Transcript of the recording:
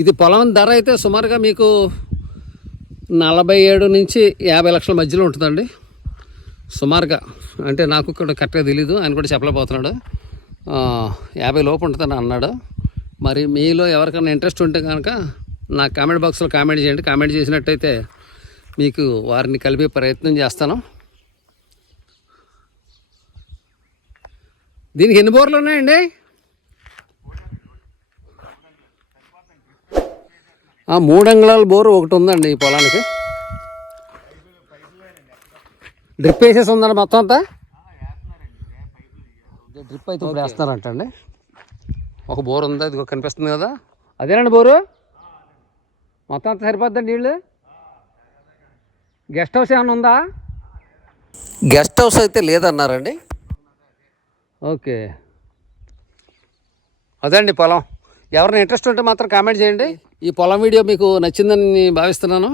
ఇది పొలం ధర అయితే సుమారుగా మీకు నలభై ఏడు నుంచి యాభై లక్షల మధ్యలో ఉంటుందండి. సుమారుగా అంటే నాకు ఇక్కడ కరెక్ట్గా తెలీదు ఆయన కూడా చెప్పలేకపోతున్నాడు. యాభై లోపు ఉంటుందని అన్నాడు. మరి మీలో ఎవరికైనా ఇంట్రెస్ట్ ఉంటే కనుక నా కామెంట్ బాక్స్లో కామెంట్ చేయండి. కామెంట్ చేసినట్టయితే మీకు వారిని కలిపే ప్రయత్నం చేస్తాను. దీనికి ఎన్ని బోర్లు ఉన్నాయండి? మూడు అంగుళాల బోరు ఒకటి ఉందండి ఈ పొలానికి. డ్రిప్ వేసేసి ఉందండి మొత్తం అంతా? డ్రిప్ అయితే ఇప్పుడు వేస్తున్నారంట అండి ఒక బోర్ ఉంది? అది కనిపిస్తుంది కదా. అదేనండి బోరు? మొత్తం అంతా సరిపోద్దండి నీళ్ళు గెస్ట్ హౌస్ ఏమైనా ఉందా? గెస్ట్ హౌస్ అయితే లేదన్నారండి. ఓకే. అదండి పొలం. ఎవరైనా ఇంట్రెస్ట్ ఉంటే మాత్రం కామెంట్ చేయండి. ఈ పొలం వీడియో మీకు నచ్చిందని భావిస్తున్నాను.